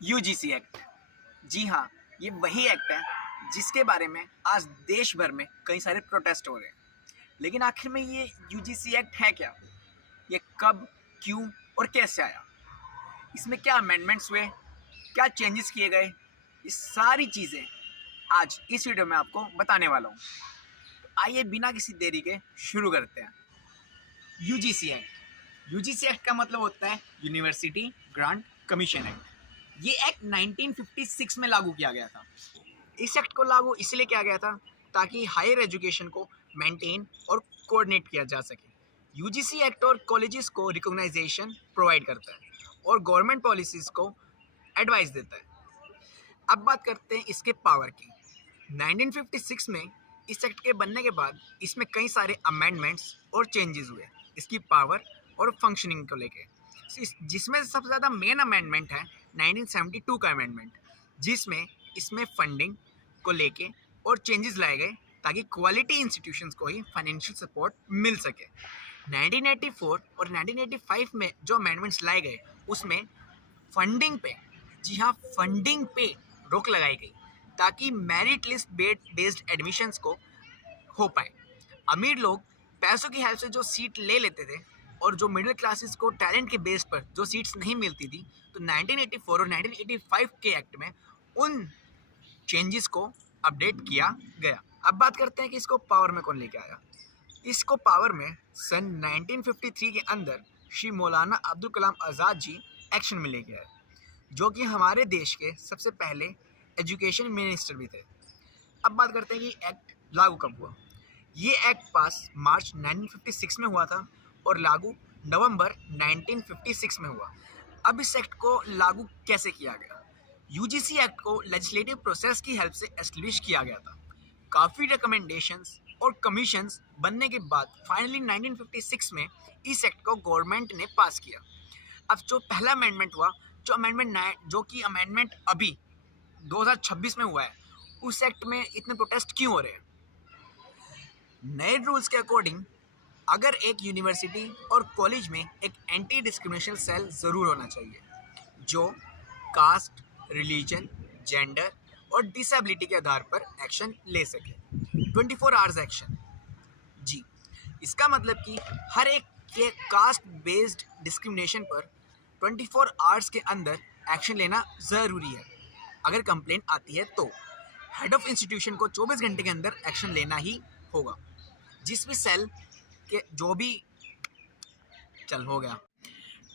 UGC act. जी हाँ, ये वही एक्ट है जिसके बारे में आज देश भर में कई सारे प्रोटेस्ट हो रहे हैं। लेकिन आखिर में ये यूजीसी एक्ट है क्या? ये कब, क्यों और कैसे आया? इसमें क्या अमेंडमेंट्स हुए, क्या चेंजेस किए गए, ये सारी चीज़ें आज इस वीडियो में आपको बताने वाला हूँ। तो आइए बिना किसी देरी के शुरू करते हैं। UGC act. यूजीसी एक्ट का मतलब होता है यूनिवर्सिटी ग्रांट कमीशन एक्ट। ये एक्ट 1956 में लागू किया गया था। इस एक्ट को लागू इसलिए किया गया था ताकि हायर एजुकेशन को मेंटेन और कोऑर्डिनेट किया जा सके। यूजीसी एक्ट और कॉलेजेस को रिकॉग्नाइजेशन प्रोवाइड करता है और गवर्नमेंट पॉलिसीज़ को एडवाइस देता है। अब बात करते हैं इसके पावर की। 1956 में इस एक्ट के बनने के बाद इसमें कई सारे अमेंडमेंट्स और चेंजेस हुए इसकी पावर और फंक्शनिंग को लेके, जिसमें सबसे ज़्यादा मेन अमेंडमेंट है 1972 का अमेंडमेंट, जिसमें इसमें फंडिंग को लेके और चेंजेस लाए गए ताकि क्वालिटी इंस्टीट्यूशंस को ही फाइनेंशियल सपोर्ट मिल सके। 1984 और 1985 में जो अमेंडमेंट्स लाए गए उसमें फंडिंग पे, जी हाँ, फंडिंग पे रोक लगाई गई ताकि मेरिट लिस्ट बेस्ड एडमिशन्स को हो पाए। अमीर लोग पैसों की हेल्प से जो सीट ले लेते थे और जो मिडिल क्लासेस को टैलेंट के बेस पर जो सीट्स नहीं मिलती थी, तो 1984 और 1985 के एक्ट में उन चेंजेस को अपडेट किया गया। अब बात करते हैं कि इसको पावर में कौन लेके आया। इसको पावर में सन 1953 के अंदर श्री मौलाना अब्दुल कलाम आज़ाद जी एक्शन में लेके आए, जो कि हमारे देश के सबसे पहले एजुकेशन मिनिस्टर भी थे। अब बात करते हैं कि एक्ट लागू कब हुआ। ये एक्ट पास मार्च 1956 में हुआ था और लागू नवंबर 1956 में हुआ। अब इस एक्ट को लागू कैसे किया गया? यूजीसी एक्ट को लेजिस्लेटिव प्रोसेस की हेल्प से एस्टेब्लिश किया गया था। काफ़ी रिकमेंडेशंस और कमीशंस बनने के बाद फाइनली 1956 में इस एक्ट को गवर्नमेंट ने पास किया। अब जो पहला अमेंडमेंट हुआ, जो कि अमेंडमेंट अभी 2026 में हुआ है, उस एक्ट में इतने प्रोटेस्ट क्यों हो रहे हैं? नए रूल्स के अकॉर्डिंग अगर एक यूनिवर्सिटी और कॉलेज में एक एंटी डिस्क्रिमिनेशन सेल ज़रूर होना चाहिए जो कास्ट, रिलीजन, जेंडर और डिसेबिलिटी के आधार पर एक्शन ले सके। 24 आवर्स एक्शन। जी, इसका मतलब कि हर एक के कास्ट बेस्ड डिस्क्रिमिनेशन पर 24 आवर्स के अंदर एक्शन लेना ज़रूरी है। अगर कंप्लेंट आती है तो हेड ऑफ इंस्टीट्यूशन को 24 घंटे के अंदर एक्शन लेना ही होगा। जिस भी सेल के जो भी चल हो गया।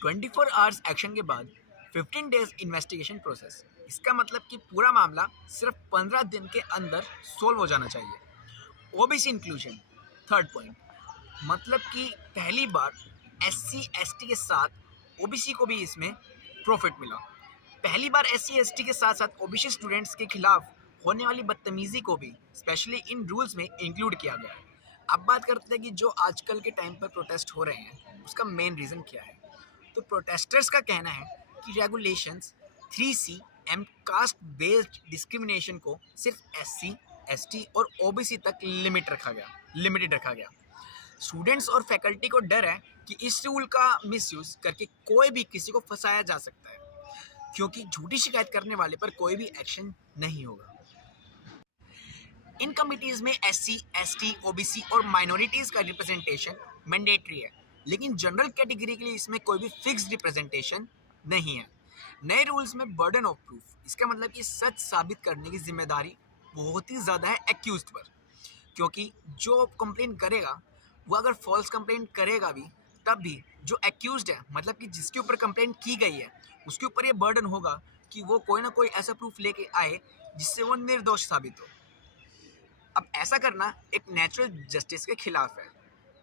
24 आवर्स एक्शन के बाद 15 डेज इन्वेस्टिगेशन प्रोसेस। इसका मतलब कि पूरा मामला सिर्फ 15 दिन के अंदर सोल्व हो जाना चाहिए। OBC inclusion. थर्ड पॉइंट, मतलब कि पहली बार एससी एसटी के साथ ओबीसी को भी इसमें प्रॉफिट मिला। पहली बार एससी एसटी के साथ साथ ओबीसी स्टूडेंट्स के खिलाफ होने वाली बदतमीजी को भी स्पेशली इन रूल्स में इंक्लूड किया गया है। अब बात करते हैं कि जो आजकल के टाइम पर प्रोटेस्ट हो रहे हैं उसका मेन रीज़न क्या है। तो प्रोटेस्टर्स का कहना है कि regulations 3C and caste based discrimination को सिर्फ एससी, एसटी और ओबीसी तक लिमिटेड रखा गया। स्टूडेंट्स और फैकल्टी को डर है कि इस रूल का मिसयूज़ करके कोई भी किसी को फंसाया जा सकता है, क्योंकि झूठी शिकायत करने वाले पर कोई भी एक्शन नहीं होगा। इन कमिटीज़ में एससी, एसटी, ओबीसी और माइनॉरिटीज़ का रिप्रेजेंटेशन मैंडेटरी है, लेकिन जनरल कैटेगरी के लिए इसमें कोई भी फिक्स्ड रिप्रेजेंटेशन नहीं है। नए रूल्स में बर्डन ऑफ प्रूफ, इसका मतलब कि सच साबित करने की जिम्मेदारी बहुत ही ज़्यादा है एक्यूज्ड पर, क्योंकि जो कंप्लेंट करेगा वो अगर फॉल्स कंप्लेंट करेगा भी तब भी जो एक्यूज्ड है, मतलब कि जिसके ऊपर कंप्लेंट की गई है, उसके ऊपर ये बर्डन होगा कि वो कोई ना कोई ऐसा प्रूफ लेके आए जिससे वो निर्दोष साबित हो। अब ऐसा करना एक नेचुरल जस्टिस के खिलाफ है।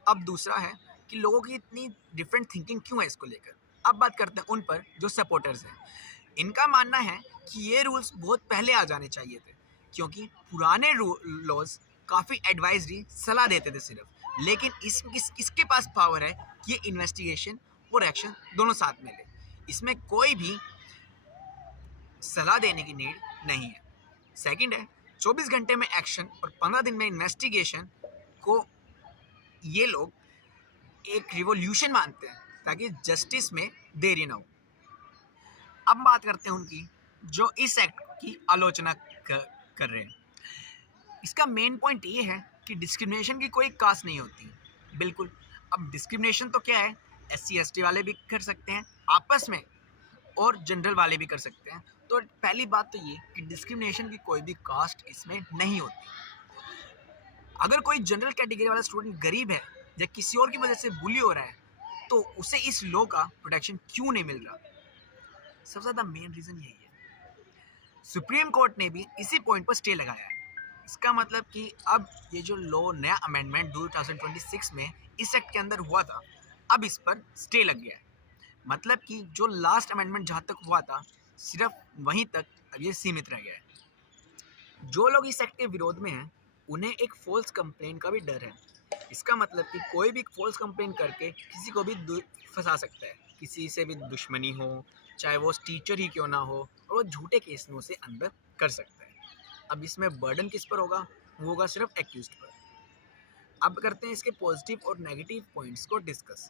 अब दूसरा है कि लोगों की इतनी डिफरेंट थिंकिंग क्यों है इसको लेकर। अब बात करते हैं उन पर जो सपोर्टर्स हैं। इनका मानना है कि ये रूल्स बहुत पहले आ जाने चाहिए थे, क्योंकि पुराने लॉज काफ़ी एडवाइजरी सलाह देते थे सिर्फ, लेकिन इसके पास पावर है कि ये इन्वेस्टिगेशन और एक्शन दोनों साथ में ले। इसमें कोई भी सलाह देने की नीड नहीं है। सेकंड है 24 घंटे में एक्शन और 15 दिन में इन्वेस्टिगेशन को ये लोग एक रिवॉल्यूशन मानते हैं ताकि जस्टिस में देरी ना हो। अब बात करते हैं उनकी जो इस एक्ट की आलोचना कर रहे हैं। इसका मेन पॉइंट ये है कि डिस्क्रिमिनेशन की कोई कास्ट नहीं होती। बिल्कुल। अब डिस्क्रिमिनेशन तो क्या है, SC ST वाले भी कर सकते हैं आपस में, और जनरल वाले भी कर सकते हैं। तो पहली बात तो ये कि डिस्क्रिमिनेशन की कोई भी कास्ट इसमें नहीं होती। अगर कोई जनरल कैटेगरी वाला स्टूडेंट गरीब है या किसी और की वजह से बुली हो रहा है, तो उसे इस लॉ का प्रोटेक्शन क्यों नहीं मिल रहा? सबसे ज़्यादा मेन रीज़न यही है। सुप्रीम कोर्ट ने भी इसी पॉइंट पर स्टे लगाया है। इसका मतलब कि अब ये जो लॉ नया अमेंडमेंट 2026 में इस एक्ट के अंदर हुआ था, अब इस पर स्टे लग गया है। मतलब कि जो लास्ट अमेंडमेंट जहाँ तक हुआ था, सिर्फ वहीं तक अब ये सीमित रह गया है। जो लोग इस एक्ट के विरोध में हैं, उन्हें एक फॉल्स कंप्लेंट का भी डर है। इसका मतलब कि कोई भी फॉल्स कंप्लेंट करके किसी को भी फंसा सकता है, किसी से भी दुश्मनी हो, चाहे वो टीचर ही क्यों ना हो, और वो झूठे केस में उसे अंदर कर सकता है। अब इसमें बर्डन किस पर होगा? वो होगा सिर्फ एक्यूज्ड पर। अब करते हैं इसके पॉजिटिव और नेगेटिव पॉइंट्स को डिस्कस।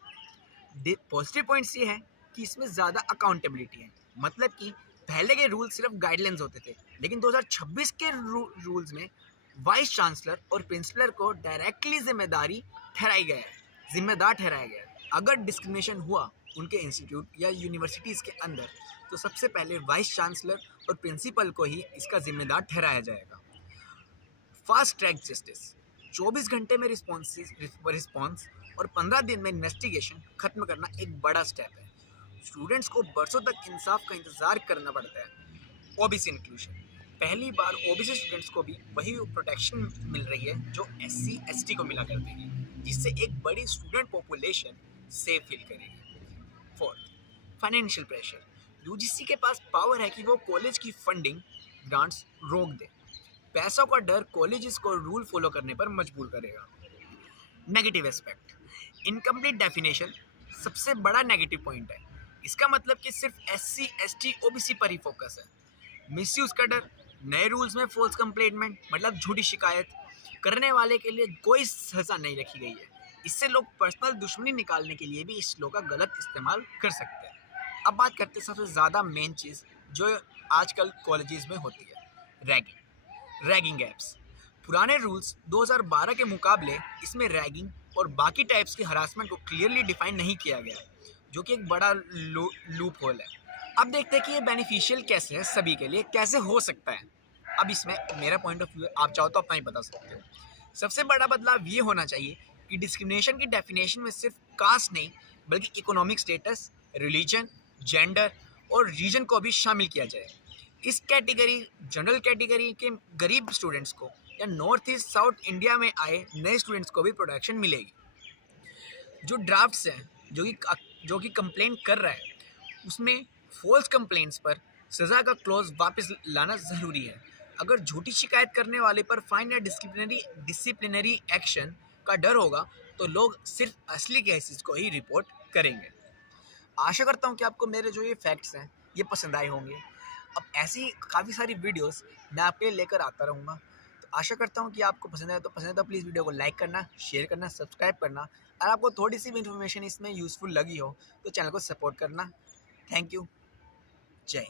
पॉजिटिव पॉइंट्स ये है कि इसमें ज़्यादा अकाउंटेबिलिटी है। मतलब कि पहले के रूल सिर्फ गाइडलाइंस होते थे, लेकिन 2026 के रूल्स में वाइस चांसलर और प्रिंसिपल को डायरेक्टली जिम्मेदार ठहराया गया है। अगर डिस्क्रिमिनेशन हुआ उनके इंस्टीट्यूट या यूनिवर्सिटीज़ के अंदर, तो सबसे पहले वाइस चांसलर और प्रिंसिपल को ही इसका जिम्मेदार ठहराया जाएगा। फास्ट ट्रैक जस्टिस, 24 घंटे में रिस्पॉन्स और 15 दिन में इन्वेस्टिगेशन खत्म करना एक बड़ा स्टेप है। स्टूडेंट्स को बरसों तक इंसाफ का इंतज़ार करना पड़ता है। ओबीसी इंक्लूजन, पहली बार ओबीसी स्टूडेंट्स को भी वही प्रोटेक्शन मिल रही है जो SC ST को मिला करती है, जिससे एक बड़ी स्टूडेंट पॉपुलेशन सेफ फील करेगी। फोर्थ, फाइनेंशियल प्रेशर, UGC के पास पावर है कि वो कॉलेज की फंडिंग ग्रांट्स रोक दे। पैसों का डर कॉलेजेस को रूल फॉलो करने पर मजबूर करेगा। नेगेटिव एस्पेक्ट, इनकम्प्लीट डेफिनेशन सबसे बड़ा नेगेटिव पॉइंट है। इसका मतलब कि सिर्फ SC ST OBC पर ही फोकस है। मिसयूज का डर, नए रूल्स में फॉल्स कंप्लेंटमेंट मतलब झूठी शिकायत करने वाले के लिए कोई सजा नहीं रखी गई है। इससे लोग पर्सनल दुश्मनी निकालने के लिए भी इस लॉ का गलत इस्तेमाल कर सकते हैं। अब बात करते हैं सबसे ज़्यादा मेन चीज़ जो आजकल कॉलेजेस में होती है, रैगिंग एप्स। पुराने रूल्स 2012 के मुकाबले इसमें रैगिंग और बाकी टाइप्स की हरासमेंट को क्लियरली डिफाइन नहीं किया गया है, जो कि एक बड़ा लूप होल है। अब देखते हैं कि ये बेनिफिशियल कैसे है, सभी के लिए कैसे हो सकता है। अब इसमें मेरा पॉइंट ऑफ व्यू है, आप चाहो तो अपना ही बता सकते हो। सबसे बड़ा बदलाव ये होना चाहिए कि डिस्क्रिमिनेशन की डेफिनेशन में सिर्फ कास्ट नहीं, बल्कि इकोनॉमिक स्टेटस, रिलीजन, जेंडर और रीजन को भी शामिल किया जाए। इस कैटेगरी, जनरल कैटेगरी के गरीब स्टूडेंट्स को या नॉर्थ ईस्ट साउथ इंडिया में आए नए स्टूडेंट्स को भी प्रोटेक्शन मिलेगी। जो ड्राफ्ट्स हैं, जो कि कंप्लेंट कर रहा है, उसमें फॉल्स कंप्लेंट्स पर सज़ा का क्लॉज वापस लाना ज़रूरी है। अगर झूठी शिकायत करने वाले पर फाइन या डिसिप्लिनरी एक्शन का डर होगा, तो लोग सिर्फ असली केसेस को ही रिपोर्ट करेंगे। आशा करता हूँ कि आपको मेरे जो ये फैक्ट्स हैं ये पसंद आए होंगे। अब ऐसी काफ़ी सारी वीडियोस मैं आपके लिए लेकर आता रहूँगा। तो आशा करता हूँ कि आपको पसंद है तो प्लीज़ वीडियो को लाइक करना, शेयर करना, सब्सक्राइब करना, और आपको थोड़ी सी भी इन्फॉर्मेशन इसमें यूज़फुल लगी हो तो चैनल को सपोर्ट करना। Thank you. जय